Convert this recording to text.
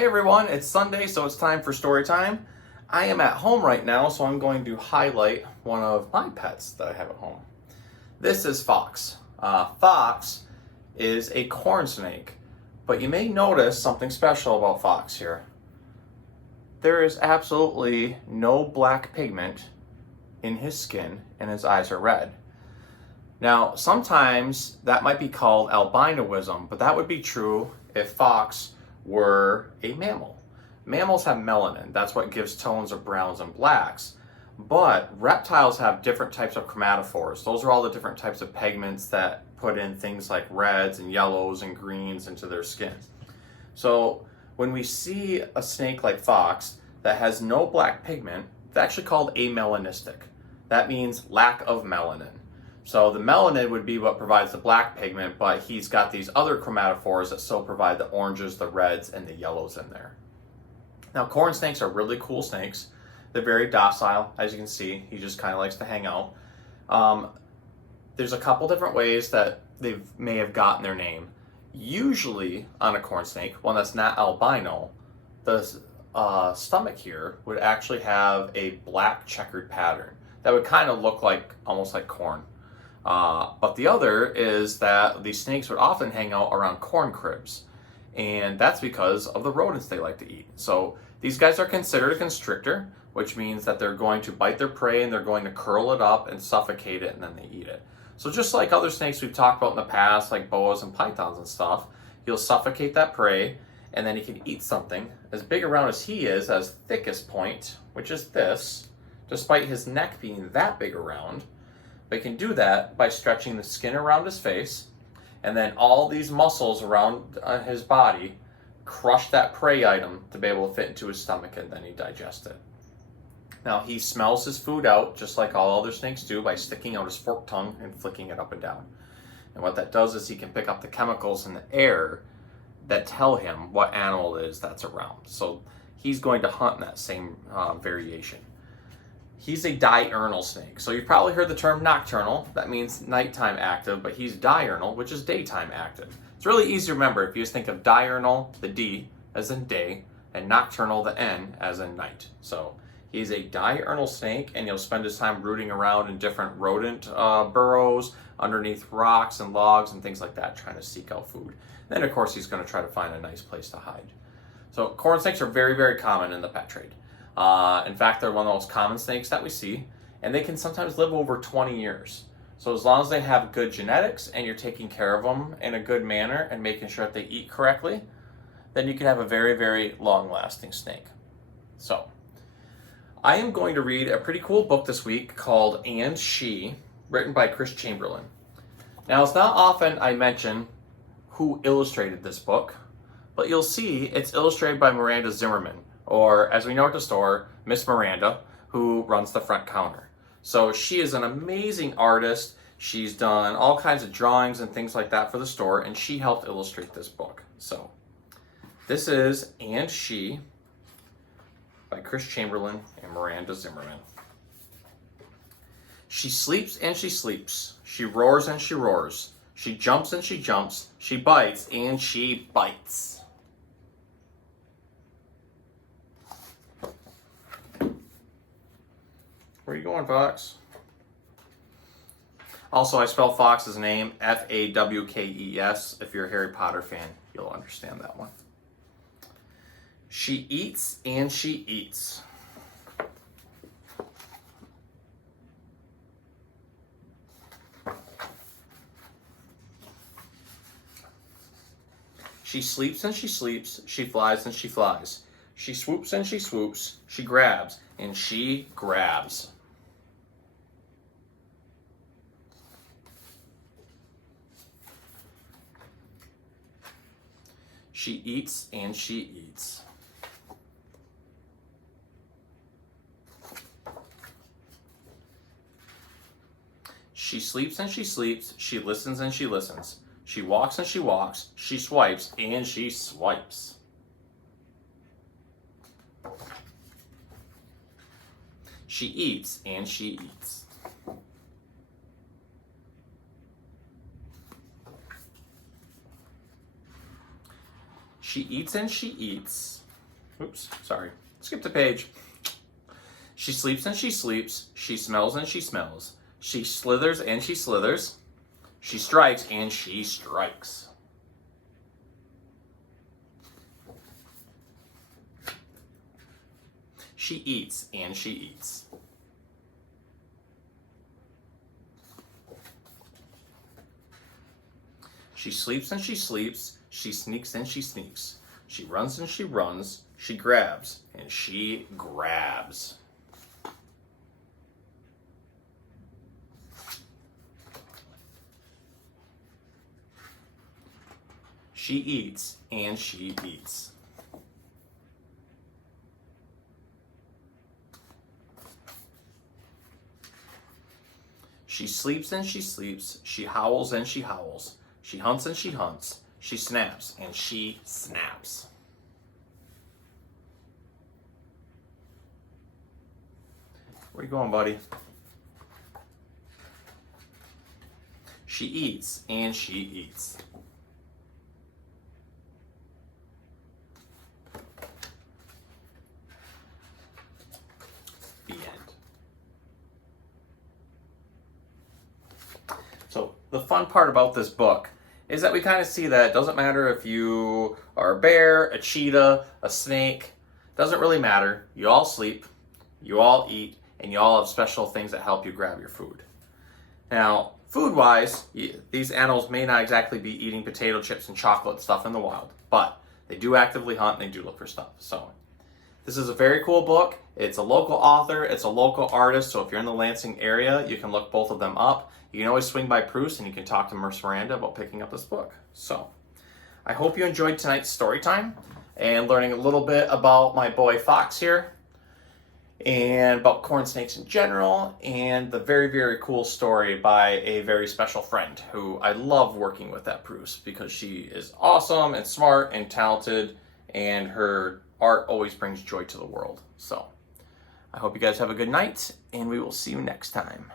Hey everyone, it's Sunday, so it's time for story time. I am at home right now, so I'm going to highlight one of my pets that I have at home. This is Fox. Fox is a corn snake, but you may notice something special about Fox here. There is absolutely no black pigment in his skin, and his eyes are red. Now, sometimes that might be called albinoism, but that would be true if Fox were a mammal. Mammals have melanin, that's what gives tones of browns and blacks. But reptiles have different types of chromatophores. Those are all the different types of pigments that put in things like reds and yellows and greens into their skin. So when we see a snake like Fox that has no black pigment, it's actually called amelanistic. That means lack of melanin. So the melanin would be what provides the black pigment, but he's got these other chromatophores that still provide the oranges, the reds, and the yellows in there. Now, corn snakes are really cool snakes. They're very docile, as you can see. He just kind of likes to hang out. There's a couple different ways that they may have gotten their name. Usually, on a corn snake, one that's not albino, the stomach here would actually have a black checkered pattern that would kind of look like almost like corn. But the other is that these snakes would often hang out around corn cribs, and that's because of the rodents they like to eat. So these guys are considered a constrictor, which means that they're going to bite their prey and they're going to curl it up and suffocate it, and then they eat it. So just like other snakes we've talked about in the past, like boas and pythons and stuff, he'll suffocate that prey, and then he can eat something as big around as he is, as thick as point, which is this, despite his neck being that big around. They can do that by stretching the skin around his face, and then all these muscles around his body crush that prey item to be able to fit into his stomach, and then he digests it. Now, he smells his food out just like all other snakes do by sticking out his forked tongue and flicking it up and down. And what that does is he can pick up the chemicals in the air that tell him what animal it is that's around. So he's going to hunt in that same variation. He's a diurnal snake. So you've probably heard the term nocturnal. That means nighttime active, but he's diurnal, which is daytime active. It's really easy to remember if you just think of diurnal, the D, as in day, and nocturnal, the N, as in night. So he's a diurnal snake, and he'll spend his time rooting around in different rodent burrows, underneath rocks and logs and things like that, trying to seek out food. Then, of course, he's going to try to find a nice place to hide. So corn snakes are very, very common in the pet trade. In fact, they're one of the most common snakes that we see, and they can sometimes live over 20 years. So as long as they have good genetics and you're taking care of them in a good manner and making sure that they eat correctly, then you can have a very, very long-lasting snake. So I am going to read a pretty cool book this week called And She, written by Chamberlain. Now, it's not often I mention who illustrated this book, but you'll see it's illustrated by Maranda Zimmerman, or as we know at the store, Miss Maranda, who runs the front counter. So she is an amazing artist. She's done all kinds of drawings and things like that for the store, and she helped illustrate this book. So this is And She by Chamberlain and Maranda Zimmerman. She sleeps and she sleeps. She roars and she roars. She jumps and she jumps. She bites and she bites. Where are you going, Fox? Also, I spell Fox's name Fawkes. If you're a Harry Potter fan, you'll understand that one. She eats and she eats. She sleeps and she sleeps. She flies and she flies. She swoops and she swoops. She grabs and she grabs. She eats and she eats. She sleeps and she sleeps. She listens and she listens. She walks and she walks. She swipes and she swipes. She eats and she eats. She eats and she eats. Oops, sorry. Skip the page. She sleeps and she sleeps. She smells and she smells. She slithers and she slithers. She strikes and she strikes. She eats and she eats. She sleeps and she sleeps. She sneaks and she sneaks. She runs and she runs. She grabs and she grabs. She eats and she eats. She sleeps and she sleeps. She howls and she howls. She hunts and she hunts. She snaps and she snaps. Where you going, buddy? She eats and she eats. The end. So the fun part about this book is that we kind of see that it doesn't matter if you are a bear, a cheetah, a snake, doesn't really matter. You all sleep, you all eat, and you all have special things that help you grab your food. Now, food-wise, these animals may not exactly be eating potato chips and chocolate stuff in the wild, but they do actively hunt and they do look for stuff. So this is a very cool book. It's a local author, it's a local artist, so if you're in the Lansing area, you can look both of them up. You can always swing by Bruce and you can talk to Maranda about picking up this book. So, I hope you enjoyed tonight's story time and learning a little bit about my boy Fox here and about corn snakes in general and the very, very cool story by a very special friend who I love working with at Bruce because she is awesome and smart and talented and her art always brings joy to the world. So, I hope you guys have a good night and we will see you next time.